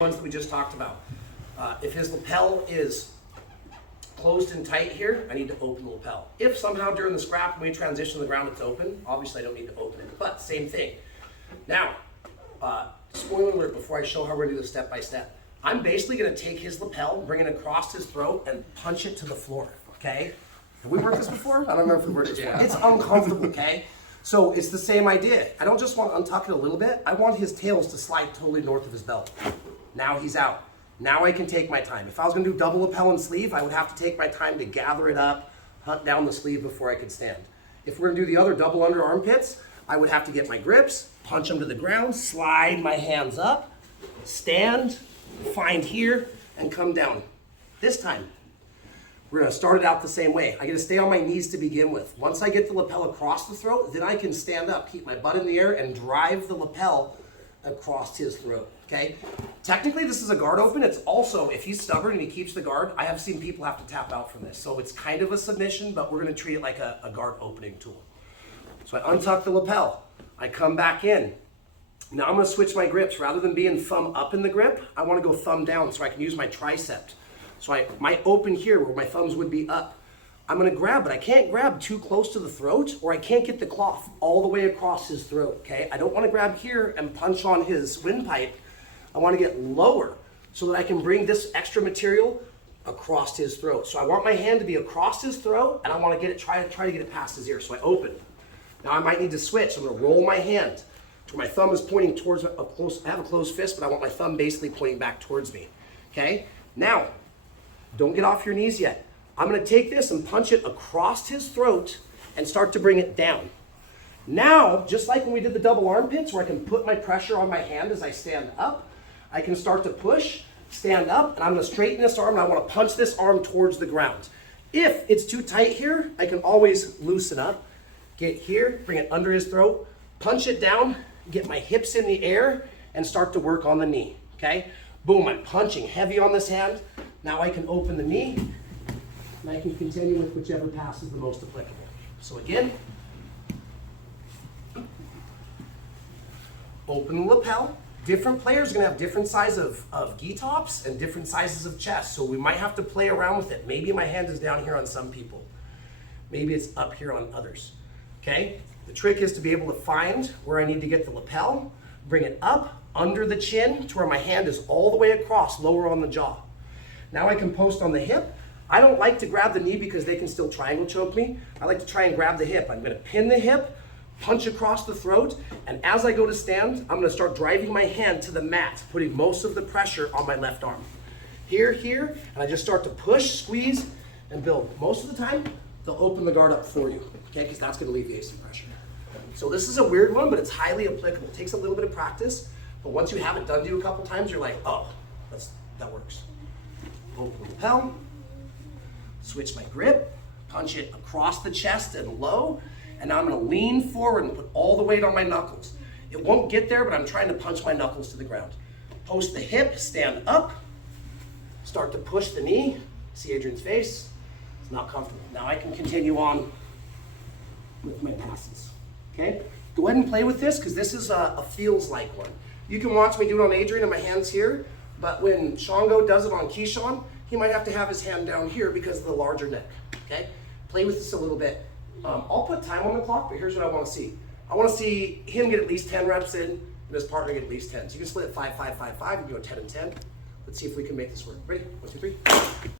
ones that we just talked about. If his lapel is closed and tight here, I need to open the lapel. If somehow during the scrap when we transition to the ground it's open, obviously I don't need to open it, but same thing. Now, spoiler alert before I show how we're gonna do this step by step. I'm basically gonna take his lapel, bring it across his throat and punch it to the floor, okay? Have we worked this before? I don't know if we worked it before. It's uncomfortable, okay? So it's the same idea. I don't just want to untuck it a little bit. I want his tails to slide totally north of his belt. Now he's out. Now I can take my time. If I was gonna do double lapel and sleeve, I would have to take my time to gather it up, hunt down the sleeve before I could stand. If we're gonna do the other double under armpits, I would have to get my grips, punch them to the ground, slide my hands up, stand, find here, and come down. This time, we're gonna start it out the same way. I gotta stay on my knees to begin with. Once I get the lapel across the throat, then I can stand up, keep my butt in the air, and drive the lapel across his throat, okay? Technically, this is a guard open. It's also, if he's stubborn and he keeps the guard, I have seen people have to tap out from this. So it's kind of a submission, but we're gonna treat it like a guard opening tool. So I untuck the lapel. I come back in. Now I'm gonna switch my grips. Rather than being thumb up in the grip, I wanna go thumb down so I can use my tricep. So I might open here where my thumbs would be up. I'm gonna grab, but I can't grab too close to the throat or I can't get the cloth all the way across his throat, okay? I don't wanna grab here and punch on his windpipe. I wanna get lower so that I can bring this extra material across his throat. So I want my hand to be across his throat and I wanna get it, try to get it past his ear. So I open. Now I might need to switch. I'm gonna roll my hand to where my thumb is pointing towards I have a closed fist, but I want my thumb basically pointing back towards me, okay? Now, don't get off your knees yet. I'm gonna take this and punch it across his throat and start to bring it down. Now, just like when we did the double armpits where I can put my pressure on my hand as I stand up, I can start to push, stand up, and I'm gonna straighten this arm and I wanna punch this arm towards the ground. If it's too tight here, I can always loosen up, get here, bring it under his throat, punch it down, get my hips in the air, and start to work on the knee, okay? Boom, I'm punching heavy on this hand. Now I can open the knee, and I can continue with whichever pass is the most applicable. So again, open the lapel. Different players are gonna have different size of gi tops and different sizes of chest, so we might have to play around with it. Maybe my hand is down here on some people. Maybe it's up here on others, okay? The trick is to be able to find where I need to get the lapel, bring it up under the chin to where my hand is all the way across, lower on the jaw. Now I can post on the hip. I don't like to grab the knee because they can still triangle choke me. I like to try and grab the hip. I'm gonna pin the hip, punch across the throat, and as I go to stand, I'm gonna start driving my hand to the mat, putting most of the pressure on my left arm. Here, and I just start to push, squeeze, and build. Most of the time, they'll open the guard up for you, okay? Because that's gonna alleviate some pressure. So this is a weird one, but it's highly applicable. It takes a little bit of practice, but once you have it done to you a couple times, you're like, oh, that works. Open the lapel, switch my grip, punch it across the chest and low, and now I'm gonna lean forward and put all the weight on my knuckles. It won't get there, but I'm trying to punch my knuckles to the ground. Post the hip, stand up, start to push the knee. See Adrian's face? It's not comfortable. Now I can continue on with my passes, okay? Go ahead and play with this, because this is a feels like one. You can watch me do it on Adrian and my hand's here, but when Shango does it on Keyshawn, he might have to have his hand down here because of the larger neck, okay? Play with this a little bit. I'll put time on the clock, but here's what I wanna see. I wanna see him get at least 10 reps in, and his partner get at least 10. So you can split it 5, 5, 5, 5, and go 10 and 10. Let's see if we can make this work. Ready? 1, 2, 3.